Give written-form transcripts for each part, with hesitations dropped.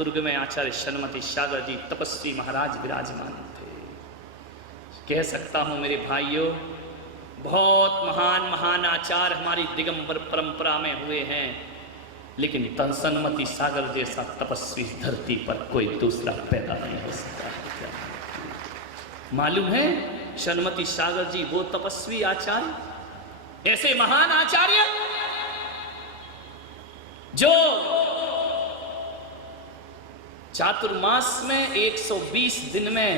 दुर्ग में आचार्य सन्मति सागर जी तपस्वी महाराज विराजमान थे। कह सकता हूँ मेरे भाइयों, बहुत महान महान आचार्य हमारी दिगंबर परंपरा में हुए हैं, लेकिन सन्मति सागर जैसा तपस्वी धरती पर कोई दूसरा पैदा नहीं हो सकता है। मालूम है सन्मति सागर जी वो तपस्वी आचार्य, ऐसे महान आचार्य जो चातुर्मास में 120 दिन में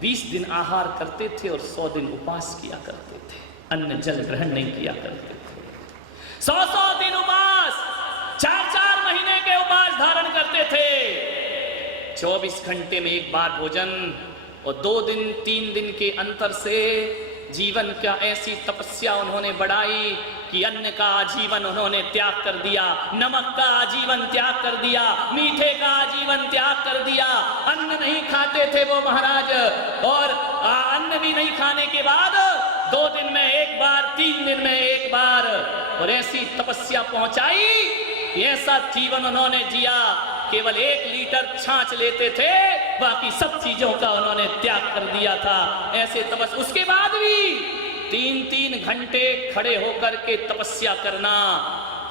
20 दिन आहार करते थे और 100 दिन उपवास किया करते थे, अन्न जल ग्रहण नहीं किया करते थे। 100 दिन उपवास, 4 महीने के उपवास धारण करते थे। 24 घंटे में एक बार भोजन और 2 दिन 3 दिन के अंतर से जीवन का ऐसी तपस्या उन्होंने बढ़ाई कि अन्न का आजीवन उन्होंने त्याग कर दिया, नमक का आजीवन त्याग कर दिया, मीठे का आजीवन त्याग कर दिया। अन्न नहीं खाते थे वो महाराज, और अन्न भी नहीं खाने के बाद 2 दिन में एक बार, 3 दिन में एक बार, और ऐसी तपस्या पहुंचाई, ऐसा जीवन उन्होंने जिया। केवल 1 लीटर छाछ लेते थे, बाकी सब चीजों का उन्होंने त्याग कर दिया था। ऐसे तपस्या, उसके बाद भी 3-3 घंटे खड़े होकर के तपस्या करना,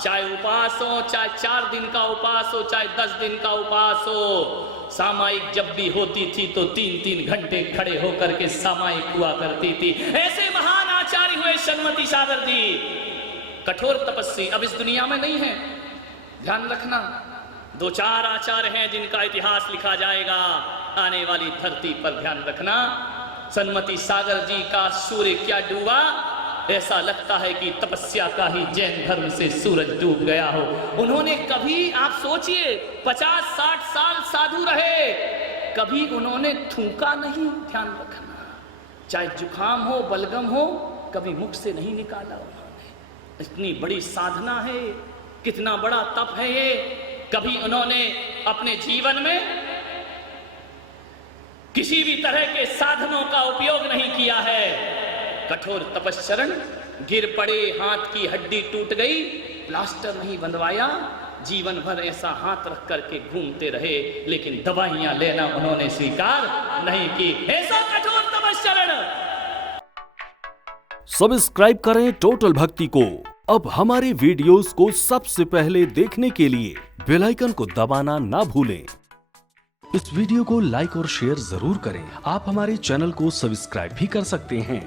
चाहे उपवास हो, चाहे 4 दिन का उपवास हो, चाहे 10 दिन का उपवास हो। सामायिक जब भी होती थी तो 3-3 घंटे खड़े होकर के सामायिक हुआ करती थी। ऐसे महान आचार्य हुए सन्मति सागर जी, कठोर तपस्वी अब इस दुनिया में नहीं है। ध्यान रखना, 2-4 आचार्य हैं जिनका इतिहास लिखा जाएगा आने वाली धरती पर। ध्यान रखना, सन्मति सागर जी का सूर्य क्या डूबा, ऐसा लगता है कि तपस्या का ही जैन धर्म से सूरज डूब गया हो। उन्होंने कभी, आप सोचिए, 50-60 साल साधु रहे, कभी उन्होंने थूका नहीं। ध्यान रखना, चाहे जुखाम हो, बलगम हो, कभी मुख से नहीं निकाला उन्होंने। इतनी बड़ी साधना है, कितना बड़ा तप है ये। कभी उन्होंने अपने जीवन में किसी भी तरह के साधनों का उपयोग नहीं किया है। कठोर तपश्चरण, गिर पड़े, हाथ की हड्डी टूट गई, प्लास्टर नहीं बंधवाया, जीवन भर ऐसा हाथ रख करके घूमते रहे, लेकिन दवाइयां लेना उन्होंने स्वीकार नहीं की। ऐसा कठोर तपश्चरण। सब्सक्राइब करें टोटल भक्ति को। अब हमारे वीडियोस को सबसे पहले देखने के लिए बेल आइकन को दबाना ना भूलें। इस वीडियो को लाइक और शेयर जरूर करें। आप हमारे चैनल को सब्सक्राइब भी कर सकते हैं।